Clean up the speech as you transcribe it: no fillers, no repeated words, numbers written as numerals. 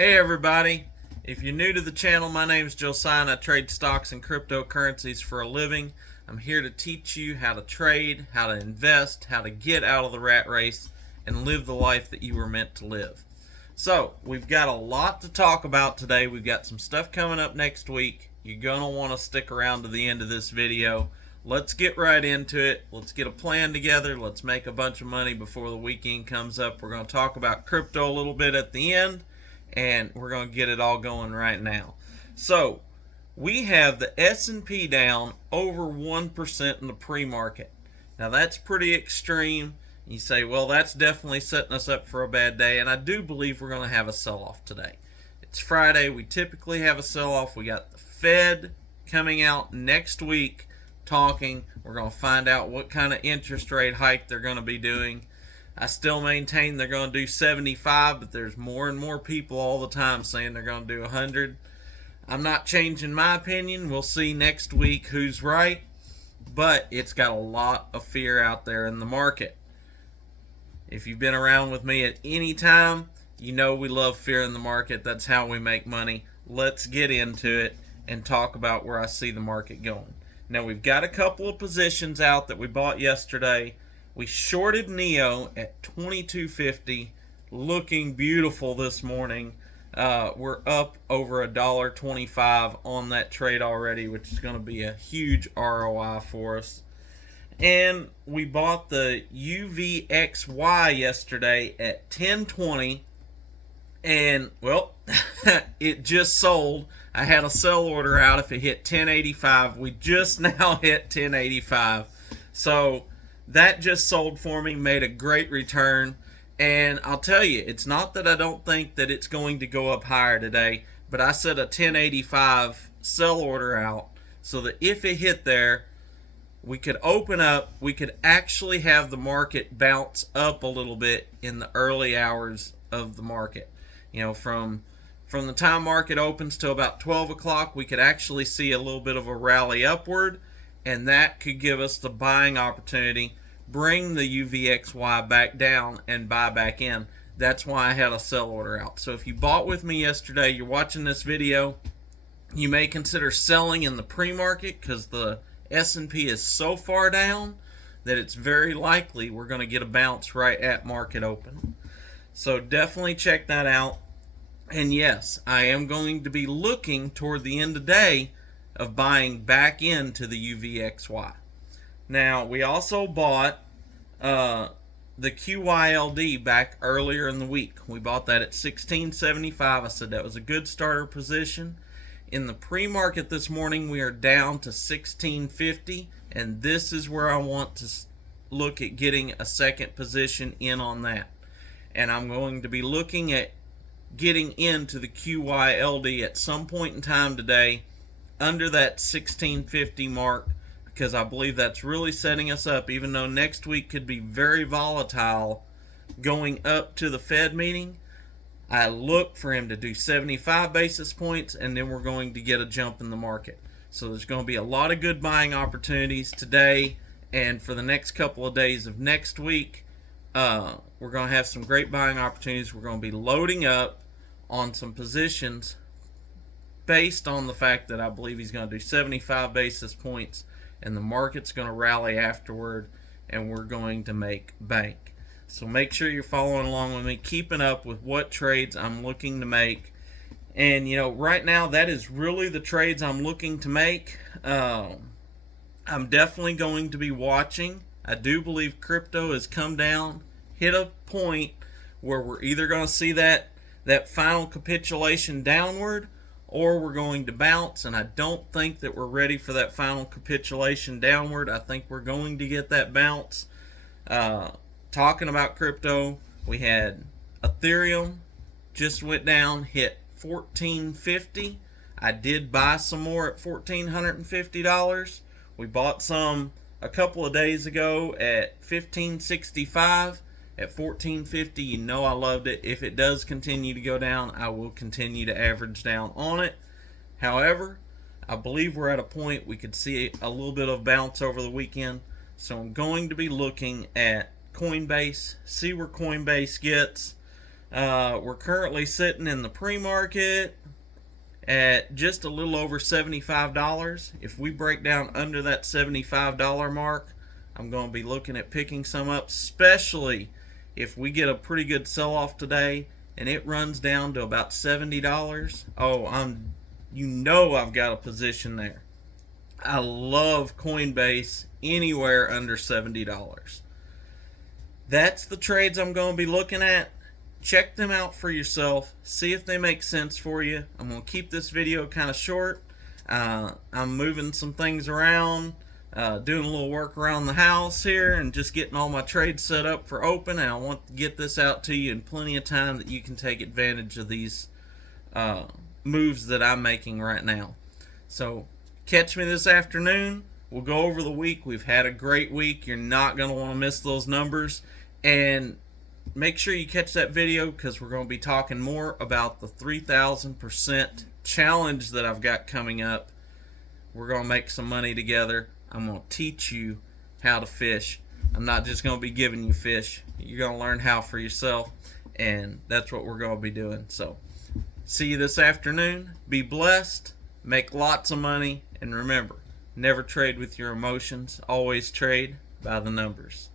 Hey everybody, if you're new to the channel, my name is Josiah and I trade stocks and cryptocurrencies for a living. I'm here to teach you how to trade, how to invest, how to get out of the rat race, and live the life that you were meant to live. So, we've got a lot to talk about today. We've got some stuff coming up next week. You're going to want to stick around to the end of this video. Let's get right into it. Let's get a plan together. Let's make a bunch of money before the weekend comes up. We're going to talk about crypto a little bit at the end, and we're going to get it all going right now. So, we have the S&P down over 1% in the pre-market. Now, that's pretty extreme. You say, well, that's definitely setting us up for a bad day, and I do believe we're going to have a sell-off today. It's Friday. We typically have a sell-off. We got the Fed coming out next week talking. We're going to find out what kind of interest rate hike they're going to be doing. I still maintain they're going to do 75, but there's more and more people all the time saying they're going to do 100. I'm not changing my opinion. We'll see next week who's right, but it's got a lot of fear out there in the market. If you've been around with me at any time, you know we love fear in the market. That's how we make money. Let's get into it and talk about where I see the market going. Now, we've got a couple of positions out that we bought yesterday. We shorted NEO at $22.50, looking beautiful this morning. We're up over $1.25 on that trade already, which is going to be a huge ROI for us. And we bought the UVXY yesterday at $10.20, and well, it just sold. I had a sell order out if it hit $10.85. We just now hit $10.85. So that just sold for me, made a great return. And I'll tell you, it's not that I don't think that it's going to go up higher today, but I set a $10.85 sell order out so that if it hit there, we could open up, we could actually have the market bounce up a little bit in the early hours of the market. You know, from the time market opens till about 12 o'clock, we could actually see a little bit of a rally upward, and that could give us the buying opportunity, bring the UVXY back down and buy back in. That's why I had a sell order out. So if you bought with me yesterday, you're watching this video, you may consider selling in the pre-market because the S&P is so far down that it's very likely we're going to get a bounce right at market open. So definitely check that out. And yes, I am going to be looking toward the end of the day of buying back into the UVXY. Now, we also bought the QYLD back earlier in the week. We bought that at $16.75. I said that was a good starter position. In the pre-market this morning, we are down to $16.50, and this is where I want to look at getting a second position in on that. And I'm going to be looking at getting into the QYLD at some point in time today under that $16.50 mark, because I believe that's really setting us up, even though next week could be very volatile going up to the Fed meeting. I look for him to do 75 basis points, and then we're going to get a jump in the market. So there's going to be a lot of good buying opportunities today and for the next couple of days of next week. We're going to have some great buying opportunities. We're going to be loading up on some positions based on the fact that I believe he's going to do 75 basis points, and the market's going to rally afterward, and we're going to make bank. So make sure you're following along with me, keeping up with what trades I'm looking to make. And, you know, right now that is really the trades I'm looking to make. I'm definitely going to be watching. I do believe crypto has come down, hit a point where we're either going to see that final capitulation downward, or we're going to bounce, and I don't think that we're ready for that final capitulation downward. I think we're going to get that bounce. Talking about crypto, we had Ethereum just went down, hit $14.50. I did buy some more at $1,450. We bought some a couple of days ago at $15.65. At $14.50, you know I loved it. If it does continue to go down, I will continue to average down on it. However, I believe we're at a point we could see a little bit of bounce over the weekend. So I'm going to be looking at Coinbase, see where Coinbase gets. We're currently sitting in the pre-market at just a little over $75. If we break down under that $75 mark, I'm going to be looking at picking some up, especially if we get a pretty good sell-off today and it runs down to about $70. Oh, I've got a position there. I love Coinbase anywhere under $70. That's the trades I'm going to be looking at. Check them out for yourself. See if they make sense for you. I'm going to keep this video kind of short. I'm moving some things around, doing a little work around the house here, and just getting all my trades set up for open. And I want to get this out to you in plenty of time that you can take advantage of these moves that I'm making right now. So catch me this afternoon. We'll go over the week. We've had a great week. You're not going to want to miss those numbers. And make sure you catch that video, because we're going to be talking more about the 3,000% challenge that I've got coming up. We're going to make some money together. I'm going to teach you how to fish. I'm not just going to be giving you fish. You're going to learn how for yourself, and that's what we're going to be doing. So see you this afternoon. Be blessed. Make lots of money. And remember, never trade with your emotions. Always trade by the numbers.